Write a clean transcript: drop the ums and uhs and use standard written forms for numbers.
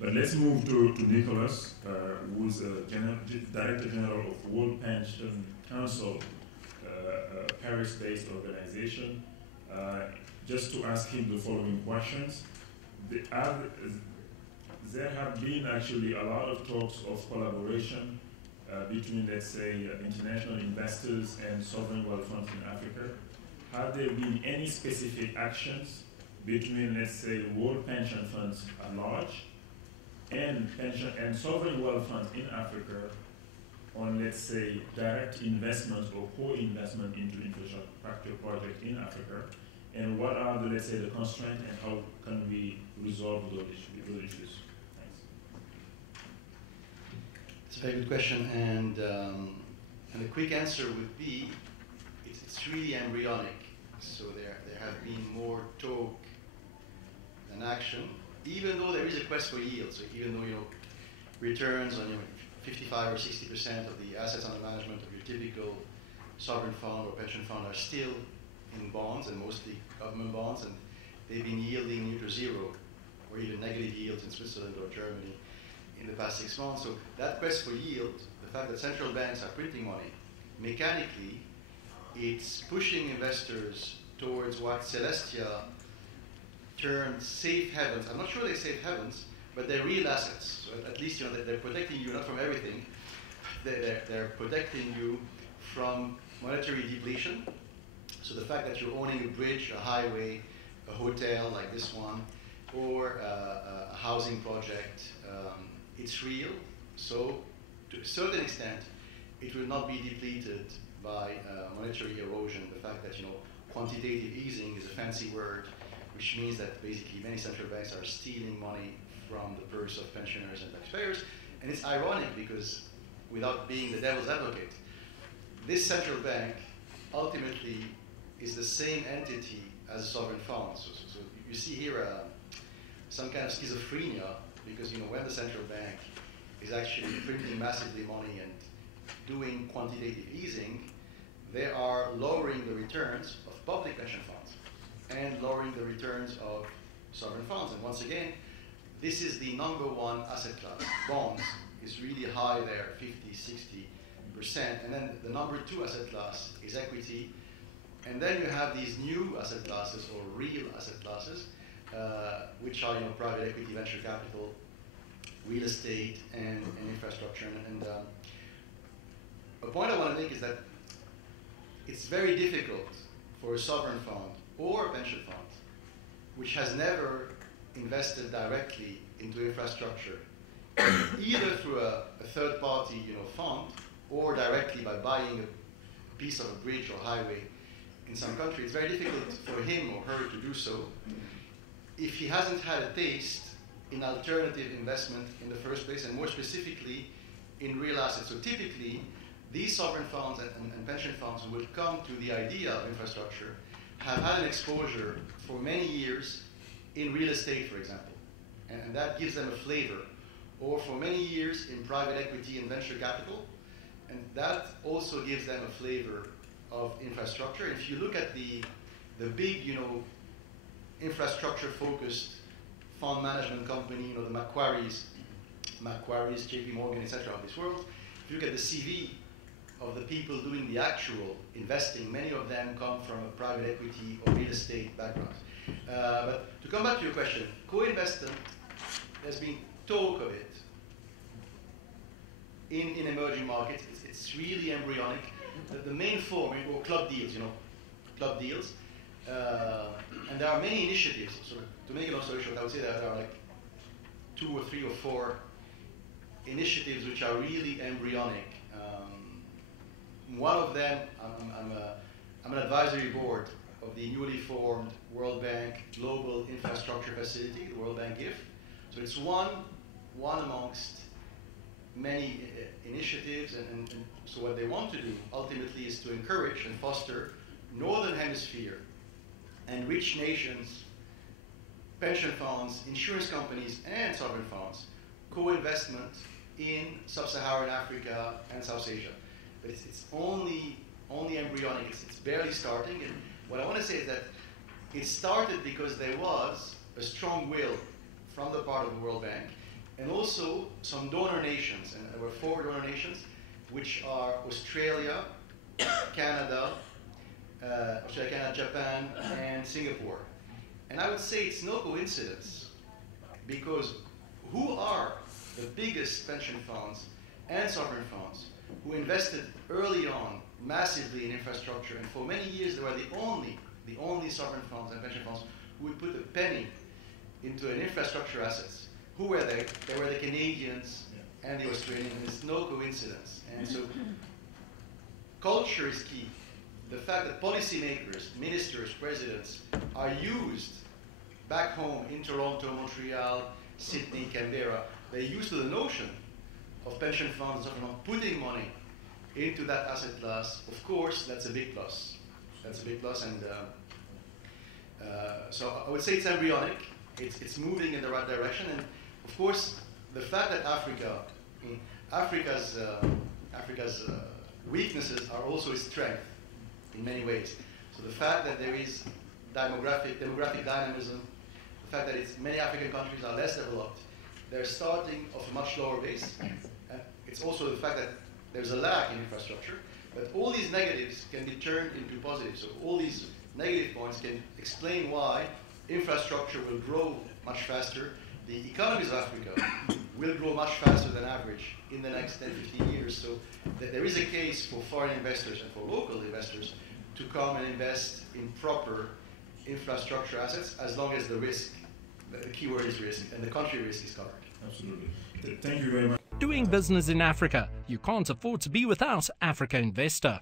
But let's move to Nicolas, who's Director General of World Pension Council, a Paris-based organization. Just to ask him the following questions. There have been actually a lot of talks of collaboration between, let's say, international investors and sovereign wealth funds in Africa. Have there been any specific actions between, let's say, world pension funds at large and sovereign wealth funds in Africa on, let's say, direct investments or co-investment into infrastructure projects in Africa? And what are the, let's say, the constraints, and how can we resolve those issues? Thanks. It's a very good question, and the quick answer would be it's really embryonic. So there have been more talk than action, even though there is a quest for yield. So even though returns on 55 or 60% of the assets under management of your typical sovereign fund or pension fund are still in bonds, and mostly government bonds, and they've been yielding near to zero or even negative yields in Switzerland or Germany in the past 6 months. So that quest for yield, the fact that central banks are printing money, mechanically, it's pushing investors towards what Celestia termed safe havens. I'm not sure they're safe havens, but they're real assets. So at least they're protecting you not from everything. They're protecting you from monetary depletion. So the fact that you're owning a bridge, a highway, a hotel like this one, or a housing project, it's real. So to a certain extent, it will not be depleted by monetary erosion. The fact that quantitative easing is a fancy word, which means that basically many central banks are stealing money from the purse of pensioners and taxpayers. And it's ironic because, without being the devil's advocate, this central bank ultimately is the same entity as a sovereign fund. So you see here some kind of schizophrenia, because when the central bank is actually printing massively money and doing quantitative easing, they are lowering the returns of public pension funds and lowering the returns of sovereign funds. And once again, this is the number one asset class. Bonds is really high there, 50, 60%. And then the number two asset class is equity. And then you have these new asset classes, or real asset classes, which are private equity, venture capital, real estate, and infrastructure. And a point I want to make is that it's very difficult for a sovereign fund or a pension fund, which has never invested directly into infrastructure, either through a third-party fund or directly by buying a piece of a bridge or highway in some country. It's very difficult for him or her to do so if he hasn't had a taste in alternative investment in the first place, and more specifically in real assets. So typically, these sovereign funds and pension funds who will come to the idea of infrastructure have had an exposure for many years in real estate, for example, and that gives them a flavor. Or for many years in private equity and venture capital, and that also gives them a flavor of infrastructure. If you look at the big, infrastructure-focused fund management company, the Macquarie's, JP Morgan, etc. of this world, if you look at the CV of the people doing the actual investing, many of them come from a private equity or real estate background. But to come back to your question, co-investment, there's been talk of it in emerging markets. It's really embryonic. The main form, or club deals, club deals. And there are many initiatives. So to make it long story short, I would say that there are like 2 or 3 or 4 initiatives which are really embryonic. One of them, I'm an advisory board of the newly formed World Bank Global Infrastructure Facility, the World Bank GIF. So it's one amongst many initiatives, and so what they want to do ultimately is to encourage and foster Northern Hemisphere and rich nations, pension funds, insurance companies, and sovereign funds, co-investment in sub-Saharan Africa and South Asia. But it's only embryonic, it's barely starting. And what I want to say is that it started because there was a strong will from the part of the World Bank and also some donor nations, and there were 4 donor nations, which are Australia, Canada, Japan, and Singapore. And I would say it's no coincidence, because who are the biggest pension funds and sovereign funds who invested early on massively in infrastructure, and for many years they were the only sovereign funds and pension funds who would put a penny into an infrastructure assets? Who were they? They were the Canadians and the Australians, and it's no coincidence. And so culture is key. The fact that policymakers, ministers, presidents are used back home in Toronto, Montreal, Sydney, Canberra, they're used to the notion of pension funds putting money into that asset class. Of course, that's a big plus. That's a big plus, and so I would say it's embryonic. It's moving in the right direction, and of course, the fact that Africa's weaknesses are also its strength in many ways. So the fact that there is demographic dynamism, the fact that many African countries are less developed, they're starting off a much lower base. And it's also the fact that there's a lack in infrastructure, but all these negatives can be turned into positives. So all these negative points can explain why infrastructure will grow much faster. The economies of Africa will grow much faster than average in the next 10, 15 years. So there is a case for foreign investors and for local investors to come and invest in proper infrastructure assets, as long as the risk, the keyword is risk, and the country risk is covered. Absolutely. Thank you very much. Doing business in Africa, you can't afford to be without Africa Investor.